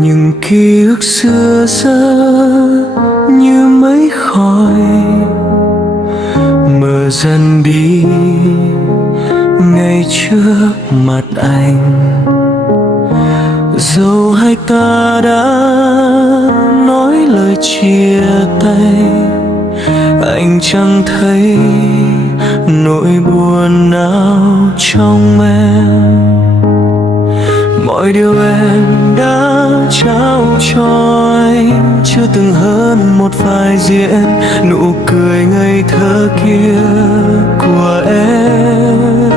những ký ức xưa giờ như mây khói mờ dần đi ngay trước mặt anh. Dẫu hai ta đã nói lời chia tay, anh chẳng thấy nỗi buồn nào trong em. Mọi điều em đã trao cho anh chưa từng hơn một vai diễn nụ cười ngây thơ kia của em.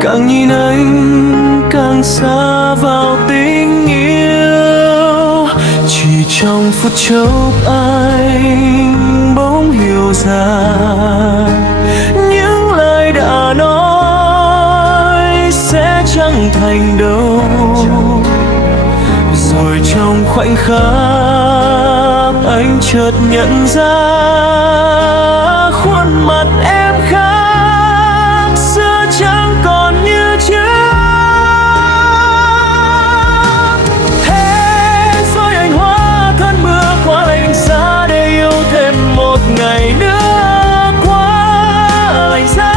Càng nhìn anh càng xa vào tình yêu, chỉ trong phút chốc anh bỗng hiểu ra những lời đã nói sẽ chẳng thành đâu. Rồi trong khoảnh khắc anh chợt nhận ra khuôn mặt em khác xưa chẳng còn như trước. Thế rồi anh hóa cơn mưa qua lạnh giá để yêu thêm một ngày nữa. Quá lạnh giá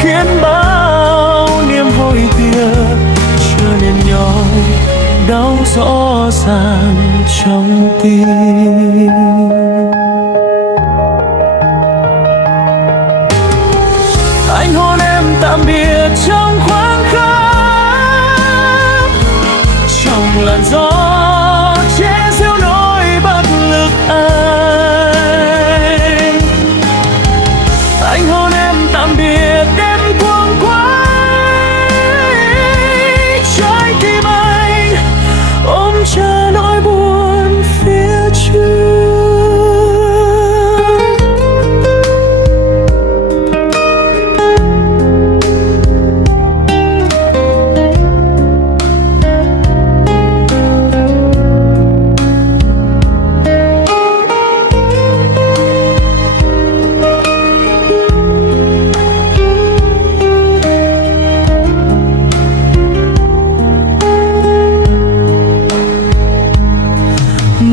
khiến bao niềm hối tiếc trở nên nhói đau rõ ràng trong tim. Anh hôn em tạm biệt trong khoảnh khắc, trong làn gió che giấu nỗi bất lực anh. Anh hôn em tạm biệt đêm cuồng quay, trái tim anh ôm chờ nỗi buồn phía trước.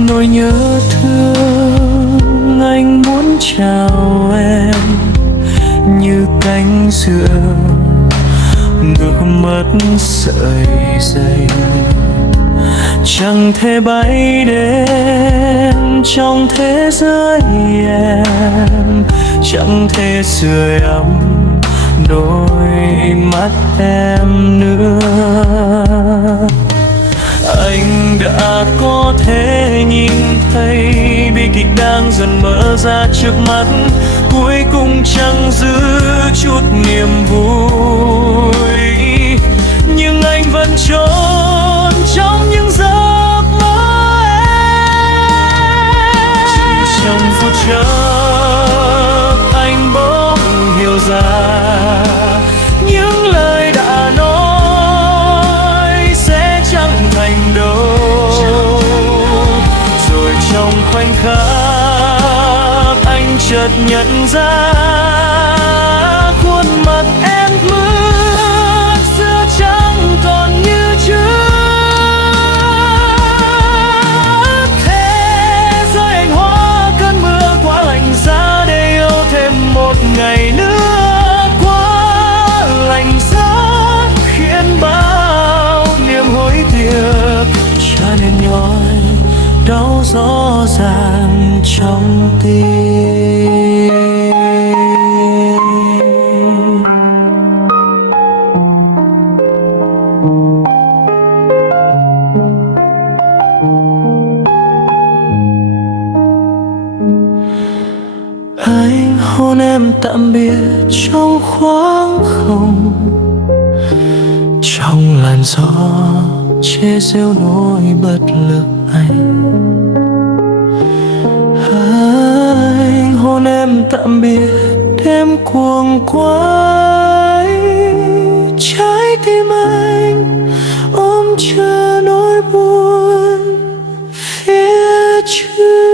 Nỗi nhớ thương anh muốn chào em như cánh diều ngược mất sợi dây, chẳng thể bay đến trong thế giới em, chẳng thể sưởi ấm đôi mắt em nữa. Anh đã có thể nhìn thấy bi kịch đang dần mở ra trước mắt, cuối cùng chẳng giữ chút niềm vui. Nhưng anh vẫn trốn trong những giấc mơ em. Chỉ trong phút chốc anh bỗng hiểu ra những lời đã nói sẽ chẳng thành đâu. Rồi trong khoảnh khắc anh chợt nhận ra khuôn mặt em ước xưa chẳng còn như trước. Thế rồi anh hóa cơn mưa quá lạnh giá để yêu thêm một ngày nữa. Quá lạnh giá khiến bao niềm hối tiếc trở nên nhói đau rõ ràng trong tim. Anh hôn em tạm biệt trong khoảng không, trong làn gió che giấu nỗi bất lực anh. Anh hôn em tạm biệt đêm cuồng quay, trái tim anh ôm chờ nỗi buồn phía trước.